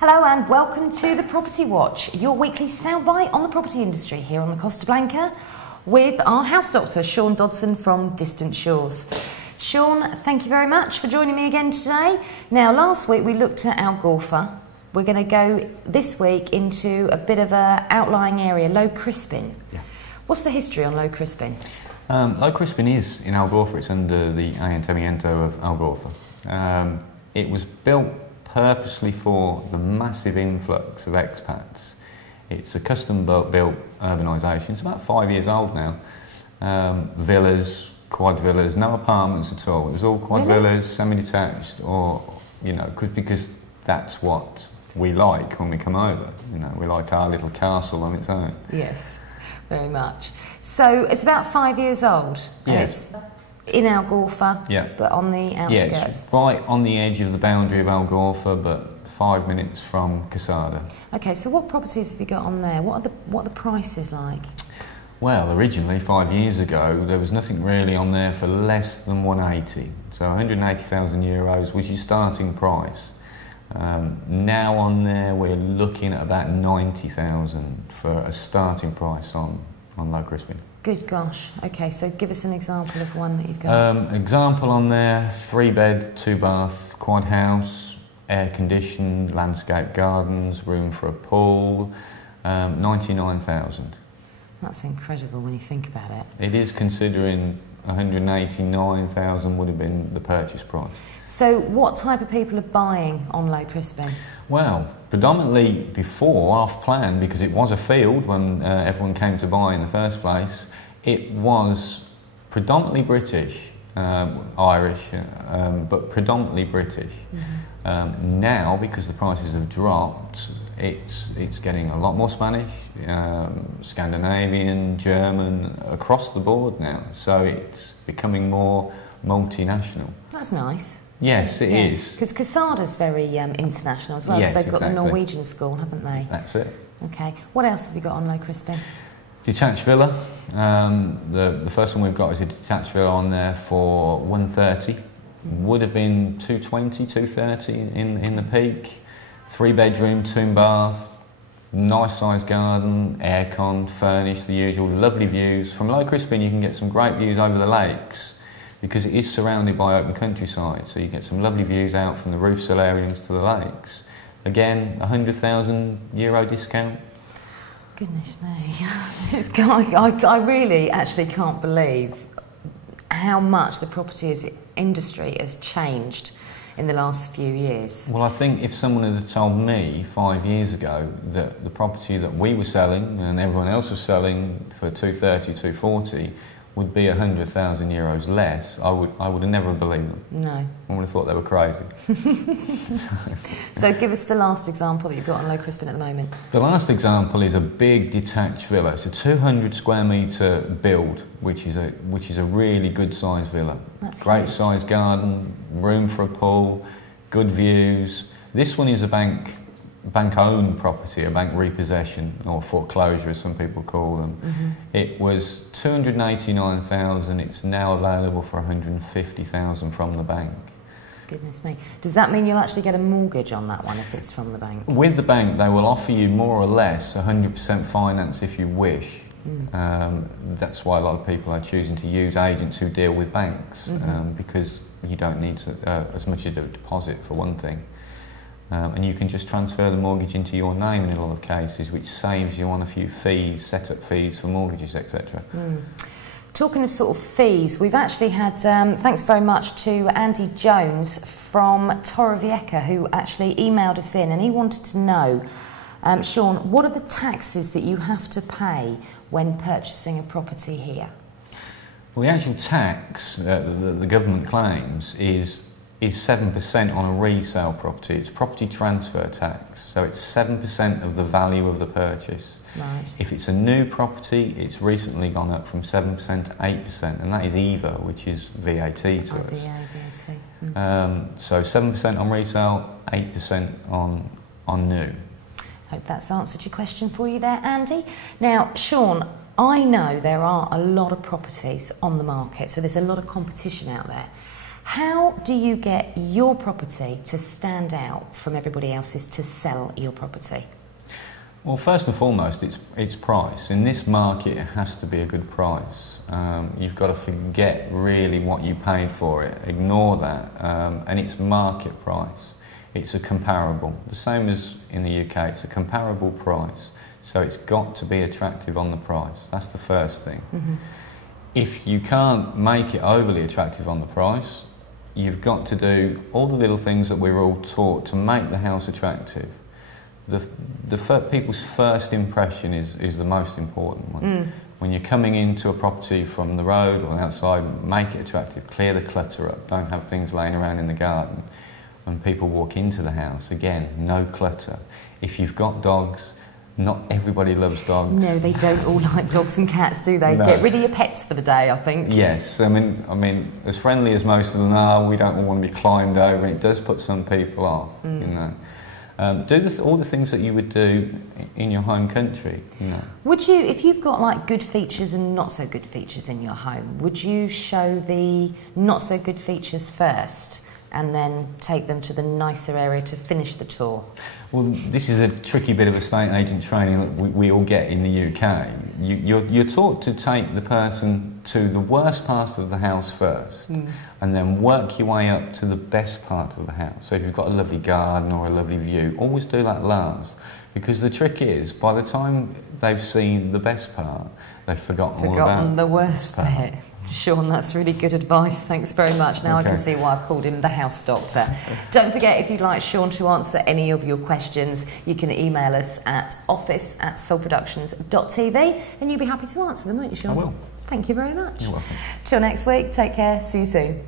Hello and welcome to the Property Watch, your weekly soundbite on the property industry here on the Costa Blanca with our house doctor, Sean Dodson from Distant Shores. Sean, thank you very much for joining me again today. Now, last week we looked at Algorfa. We're going to go this week into a bit of a outlying area, Low Crispin. Yeah. What's the history on Low Crispin? Low Crispin is in Algorfa. It's under the Ayuntamiento of Algorfa. It was built purposely for the massive influx of expats. It's a custom-built urbanisation. It's about 5 years old now. Villas, quad villas, no apartments at all. It was all quad villas, semi-detached, or, you know, because that's what we like when we come over. You know, we like our little castle on its own. Yes, very much. So it's about 5 years old. Yes. In Algorfa, Yeah. But on the outskirts. Yeah, it's right on the edge of the boundary of Algorfa, but 5 minutes from Casada. Okay, so what properties have you got on there? What are the prices like? Well, originally, 5 years ago, there was nothing really on there for less than 180. So 180,000 euros was your starting price. Now on there, we're looking at about 90,000 for a starting price on Low Crispin. Good gosh. Okay, so give us an example of one that you've got. Example on there, 3-bed, 2-bath, quad house, air-conditioned, landscape gardens, room for a pool, 99,000. That's incredible when you think about it. It is, considering 189,000 would have been the purchase price. So what type of people are buying on Low Crispin? Well, predominantly before, off-plan, because it was a field when everyone came to buy in the first place. It was predominantly British, Irish, but predominantly British. Mm-hmm. Now, because the prices have dropped, it's getting a lot more Spanish, Scandinavian, German, across the board now. So it's becoming more multinational. That's nice. Yes, it is. Because Casada's very international as well. Yes, they've got exactly. the Norwegian school, haven't they? That's it. Okay. What else have you got on Low Crispin? Detached villa. The first one we've got is a detached villa on there for 130. Would have been 220, 230 in the peak. 3-bedroom, 2-bath, nice sized garden, aircon, furnished, the usual, lovely views. From Low Crispin you can get some great views over the lakes, because it is surrounded by open countryside, so you get some lovely views out from the roof solariums to the lakes. Again, €100,000 discount. Goodness me. I really actually can't believe how much the property industry has changed in the last few years. Well, I think if someone had told me 5 years ago that the property that we were selling and everyone else was selling for 230, 240 would be €100,000 less, I would have never believed them. No. I would have thought they were crazy. So give us the last example that you've got on Low Crispin at the moment. The last example is a big detached villa. It's a 200 square metre build, which is a really good sized villa. That's great huge. sized garden, room for a pool, good views. This one is a bank-owned property, a bank repossession, or foreclosure as some people call them. Mm-hmm. It was 289,000. It's now available for 150,000 from the bank. Goodness me. Does that mean you'll actually get a mortgage on that one if it's from the bank? With the bank, they will offer you more or less 100% finance if you wish. That's why a lot of people are choosing to use agents who deal with banks, because you don't need as much as a deposit for one thing. And you can just transfer the mortgage into your name in a lot of cases, which saves you on a few fees, set-up fees for mortgages, etc. Talking of sort of fees, we've actually had, thanks very much to Andy Jones from Torrevieja, who actually emailed us in, and he wanted to know, Sean, what are the taxes that you have to pay when purchasing a property here? Well, the actual tax the government claims is 7% on a resale property. It's property transfer tax, so it's 7% of the value of the purchase. Right. If it's a new property, it's recently gone up from 7% to 8%, and that is EVA, which is VAT to us. VAT. So 7% on resale, 8% on new. Hope that's answered your question for you there, Andy. Now, Sean, I know there are a lot of properties on the market, so there's a lot of competition out there. How do you get your property to stand out from everybody else's to sell your property? Well, first and foremost, it's price. In this market, it has to be a good price. You've got to forget really what you paid for it, ignore that, and it's market price. It's a comparable. The same as in the UK, it's a comparable price. So it's got to be attractive on the price. That's the first thing. Mm-hmm. If you can't make it overly attractive on the price, you've got to do all the little things that we're all taught to make the house attractive. People's first impression is the most important one. Mm. When you're coming into a property from the road or outside, make it attractive, clear the clutter up, don't have things laying around in the garden. When people walk into the house, again, no clutter. If you've got dogs, not everybody loves dogs. No, they don't all like dogs and cats, do they? No. Get rid of your pets for the day, I think. Yes, I mean, as friendly as most of them are, we don't all want to be climbed over, and it does put some people off, you know. Do all the things that you would do in your home country. You know. Would you, if you've got like good features and not so good features in your home, would you show the not so good features first and then take them to the nicer area to finish the tour? Well, this is a tricky bit of estate agent training that we all get in the UK. You're taught to take the person to the worst part of the house first, and then work your way up to the best part of the house. So if you've got a lovely garden or a lovely view, always do that last. Because the trick is, by the time they've seen the best part, they've forgotten all about the worst bit. Sean, that's really good advice. Thanks very much. Now okay. I can see why I've called him the house doctor. Don't forget, if you'd like Sean to answer any of your questions, you can email us at office@soulproductions.tv and you'll be happy to answer them, won't you, Sean? I will. Thank you very much. You're welcome. Till next week, take care. See you soon.